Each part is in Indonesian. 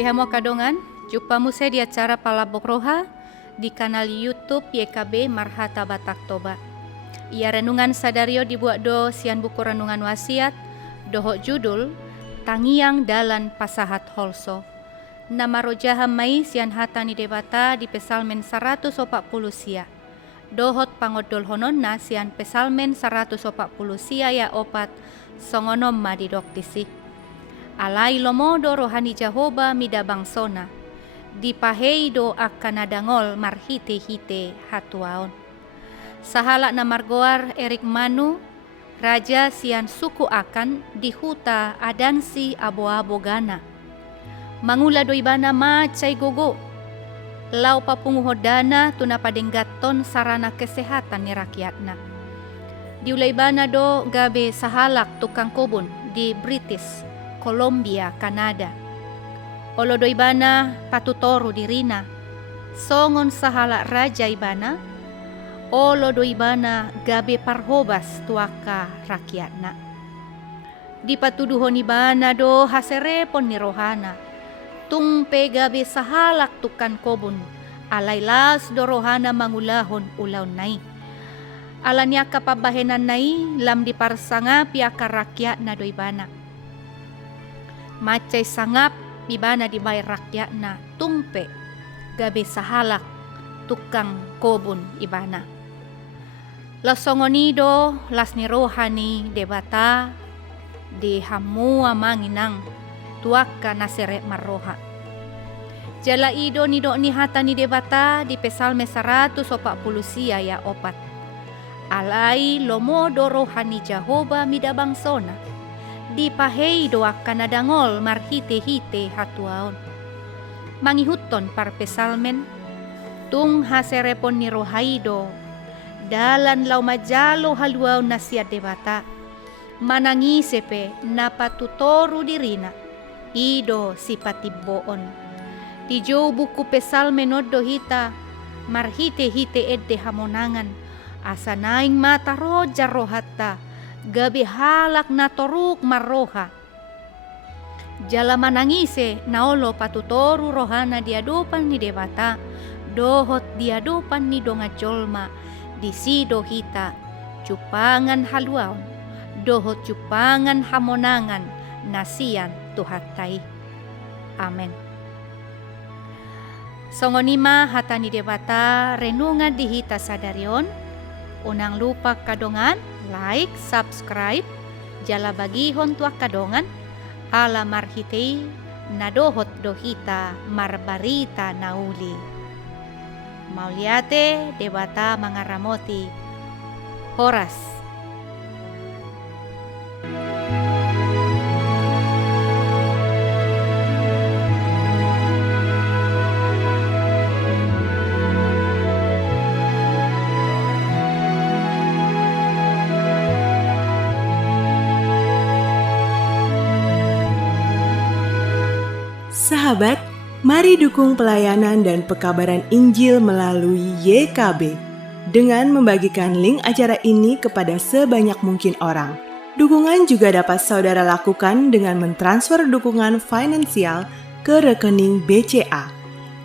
Di hamo kadongan, jumpa muse di acara Palabok Roha di kanal YouTube YKB Marhata Batak Toba. Ia renungan sadario dibuat do sian buku renungan wasiat, dohok judul Tangiang Dalan Pasahat Holso. Nama rojaham mai sian hatani debata di Pesalmen 140 sia. Dohot pangodol hononna sian Pesalmen 140 sia ya opat songonom ma di doktisi. Alai lomodo rohani Jahoba mida bangsona, dipahei do akan nadangol marhite-hite hatuaon. Sahala na margoar Erik Manu, raja sian suku akan di huta adansi abo-abo gana. Mangula do ibana macai gogo, lau papunguhodana tuna padenggaton sarana kesehatan ni rakyatna. Diulai bana do gabe sahalak tukang kobun di British Columbia, Kanada. Olo do ibana patutoru dirina, songon sahala raja ibana, olo do ibana gabe parhobas tuaka rakyatna. Di patuduhon ibana do haserepon ni rohana, tungpe gabe sahalak tukan kobun, alailas do rohana mangulahon ulaw nai. Alanya kapabahenan nai lam di parsanga piaka rakyatna do ibana. Macai sangap ibana dibayar rakyatna tungpe gabe sahalak tukang kobun ibana. Lasongonido lasni rohani debata di hamua manginang tuaka nasere marroha. Jala ido nido ni hata ni debata di Pesalme 140 sia ya opat. Alai lomodo rohani Jahoba mida bangsona, dipahei doa kanadangol marhite-hite hatuaon. Mangihuton par Pesalmen, tung haserepon ni rohaido, dalan lau majalo haluaw na siya debata, manangisepe na patutoru dirina, ido si patiboon. Di jo buku Pesalmen oddo hita, marhite-hite edde hamonangan, asa naing mata roja rohatta, gabi halak na toruk marroha. Jala manangise naolo patutoru rohana diadupan ni debata, dohot diadupan ni donga jolma, disido hita, cupangan haluaon, dohot cupangan hamonangan, nasian tuhatai. Amen. Songonima hatani debata renungan di hita sadarion, unang lupa kadongan, like, subscribe, jala bagihon tuak kadongan, ala marhitei, nadohot dohita, marbarita nauli. Mauliate debata mangaramoti, Horas. Sahabat, mari dukung pelayanan dan pekabaran Injil melalui YKB dengan membagikan link acara ini kepada sebanyak mungkin orang. Dukungan juga dapat saudara lakukan dengan mentransfer dukungan finansial ke rekening BCA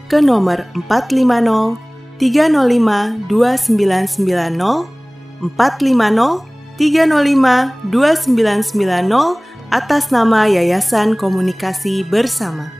ke nomor 450 305 2990 450 305 2990 atas nama Yayasan Komunikasi Bersama.